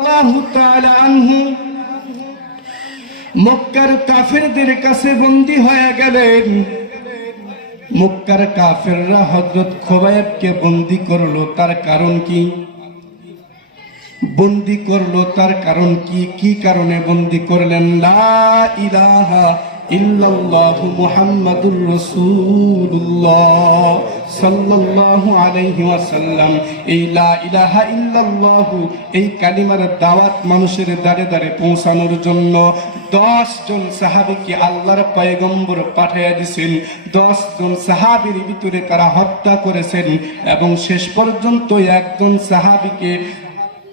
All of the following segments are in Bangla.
আল্লাহু তাআলা আনহু মক্কার কাফেরদের কাছে বন্দী হয়ে গেলেন। মক্কার কাফেররা হযরত খুবাইবকে বন্দী করলো, তার কারণ কি? বন্দী করলো তার কারণ কি? কি কারণে বন্দী করলেন? লা ইলাহা ইল্লাল্লাহু মুহাম্মাদুর রাসূলুল্লাহ সাল্লাল্লাহু আলাইহি ওয়াসাল্লাম। এই লা ইলাহা ইল্লাল্লাহু এই কালিমার দাওয়াত মানুষের দ্বারে দ্বারে পৌঁছানোর জন্য 10 জন সাহাবীকে আল্লাহর পয়গম্বর পাঠিয়ে দিয়েছেন। 10 জন সাহাবীর ভিতরে তারা হত্যা করেছেন এবং শেষ পর্যন্ত একজন সাহাবীকে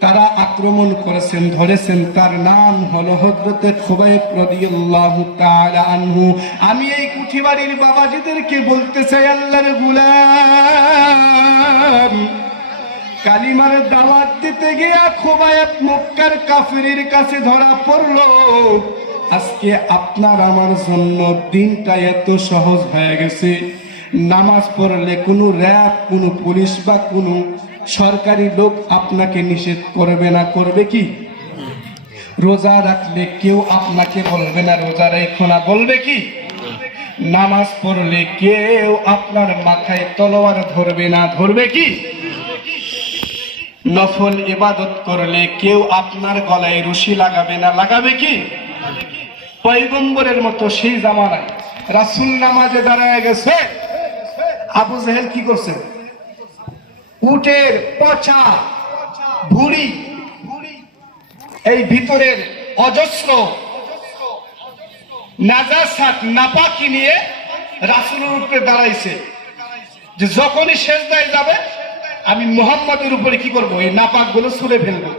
তারা আক্রমণ করেছেন, ধরেছেন। তার নাম হলো হযরত খুবাইব রাদিয়াল্লাহু তাআলা আনহু। আমি এই কুঠিবাড়ির বাবাজিদেরকে বলতে চাই, আল্লাহর গোলাম, কালিমার দাওয়াত দিতে গিয়া খুবাইব মক্কার কাফিরের কাছে ধরা পড়লো। আজকে আপনার আমার জন্য দিনটা এত সহজ হয়ে গেছে। নামাজ পড়লে কোনো র‍্যাব, কোনো পুলিশ বা কোনো সরকারি লোক আপনাকে নিষেধ করবে না। করবে কি? রোজা রাখলে কেউ আপনাকে বলবে না রোজা রেখো না, বলবে কি? নামাজ পড়লে কেউ আপনার মাথায় তলোয়ার ধরবে না, ধরবে কি? নফল ইবাদত করলে কেউ আপনার গলায় রশি লাগাবে না, লাগাবে কি? পয়গম্বরের মতো সেই জামানায় রাসূল নামাজে দাঁড়ায় গেছে, আবু জেহেল কি করছে? উটের পচা ভুঁড়ি, এই ভিতরের অজস্র নাজাসাত নাপাকি নিয়ে রাসূলের উপরে দাঁড়াইছে, যে যখনই সেজদায় যাবে আমি মুহাম্মদের উপরে কি করব? এই নাপাক গুলো ছুঁড়ে ফেলবো।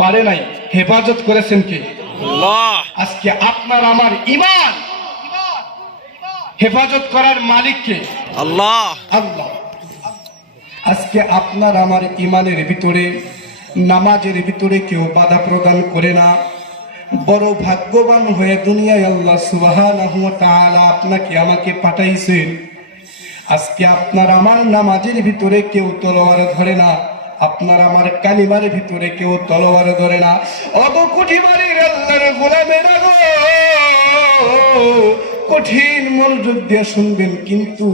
পারে নাই। হেফাজত করেছেন কে? আল্লাহ। আজকে আপনার আমার ঈমান হেফাজত করার মালিক কে? আল্লাহ। আল্লাহ। আজকে আপনার আমার ঈমানের ভিতরে, নামাজের ভিতরে কেউ বাধা প্রদান করে না। বড় ভাগ্যবান হয়ে দুনিয়ায় আল্লাহ সুবহানাহু ওয়া তাআলা আপনাকে আমাকে পাঠাইছেন। আজকে আপনার আমার নামাজের ভিতরে কেউ তলোয়ার ধরে না, আপনার আমার কালিমার ভিতরে কেউ তলোয়ার ধরে না। অত কুঠিবাড়ির আল্লাহর গোলামেরা গো, কঠিন মনোযোগ দিয়ে শুনবেন, কিন্তু